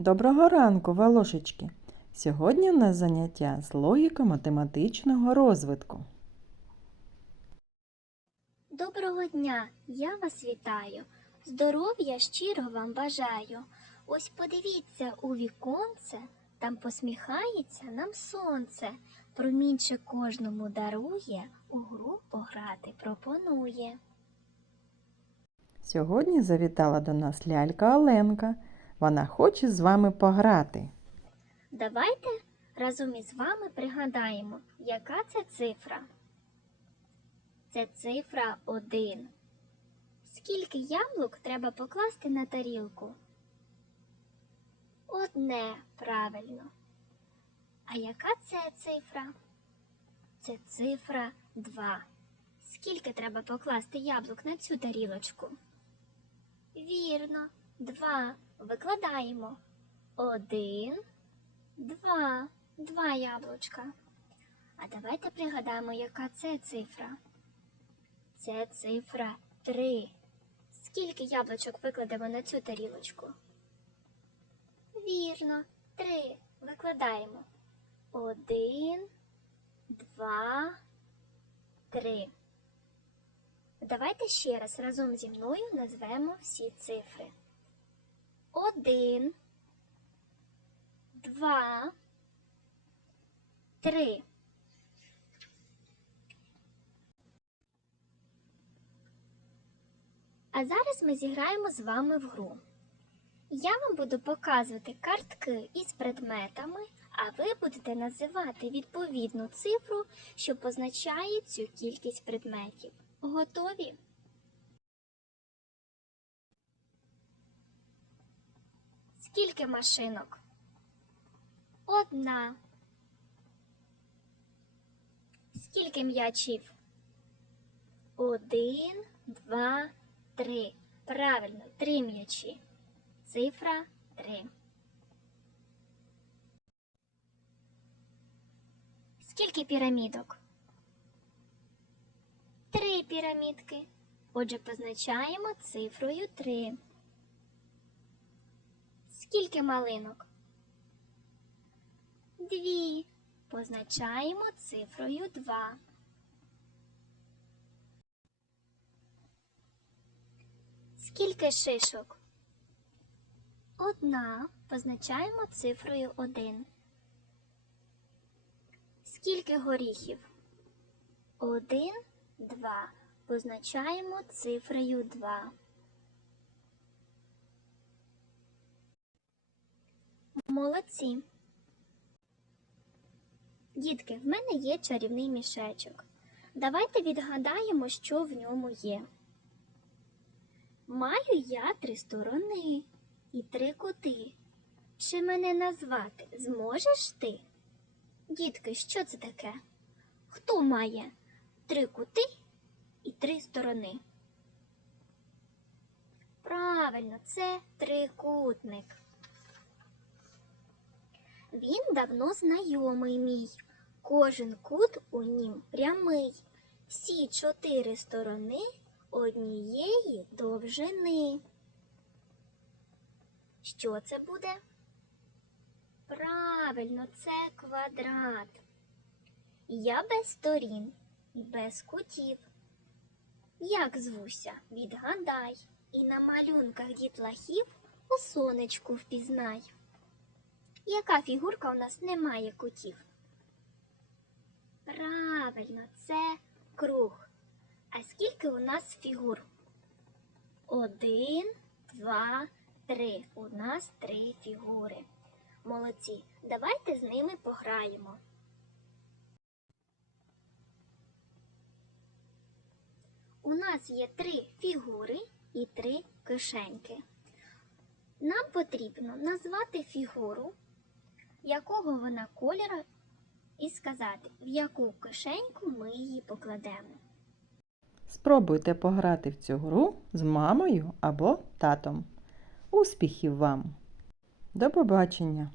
Доброго ранку, Волошечки! Сьогодні у нас заняття з логіко-математичного розвитку. Доброго дня, я вас вітаю. Здоров'я щиро вам бажаю. Ось подивіться у віконце, там посміхається нам сонце. Промінче кожному дарує, у гру пограти пропонує. Сьогодні завітала до нас лялька Оленка. Вона хоче з вами пограти. Давайте разом із вами пригадаємо, яка це цифра. Це цифра 1. Скільки яблук треба покласти на тарілку? Одне правильно. А яка це цифра? Це цифра 2. Скільки треба покласти яблук на цю тарілочку? Вірно, 2. Викладаємо. Один, два, два яблучка. А давайте пригадаємо, яка це цифра. Це цифра 3. Скільки яблучок викладемо на цю тарілочку? Вірно, 3. Викладаємо. Один, два, три. Давайте ще раз разом зі мною назвемо всі цифри. Один, два, три. А зараз ми зіграємо з вами в гру. Я вам буду показувати картки із предметами, а ви будете називати відповідну цифру, що позначає цю кількість предметів. Готові? Скільки машинок? Одна. Скільки м'ячів? Один, два, три. Правильно, три м'ячі. Цифра три. Скільки пірамідок? Три пірамідки. Отже, позначаємо цифрою три. Скільки малинок? Дві. Позначаємо цифрою два. Скільки шишок? Одна. Позначаємо цифрою один. Скільки горіхів? Один, два. Позначаємо цифрою два. Молодці. Дітки, в мене є чарівний мішечок. Давайте відгадаємо, що в ньому є. Маю я три сторони і три кути. Чи мене назвати зможеш ти? Дітки, що це таке? Хто має три кути і три сторони? Правильно, це трикутник. Він давно знайомий мій. Кожен кут у нім прямий. Всі чотири сторони однієї довжини. Що це буде? Правильно, це квадрат. Я без сторін і без кутів. Як звуся, відгадай, і на малюнках дітлахів у сонечку впізнай. Яка фігурка у нас не має кутів? Правильно, це круг. А скільки у нас фігур? Один, два, три. У нас три фігури. Молодці. Давайте з ними пограємо. У нас є три фігури і три кишеньки. Нам потрібно назвати фігуру, якого вона кольору, і сказати, в яку кишеньку ми її покладемо. Спробуйте пограти в цю гру з мамою або татом. Успіхів вам! До побачення!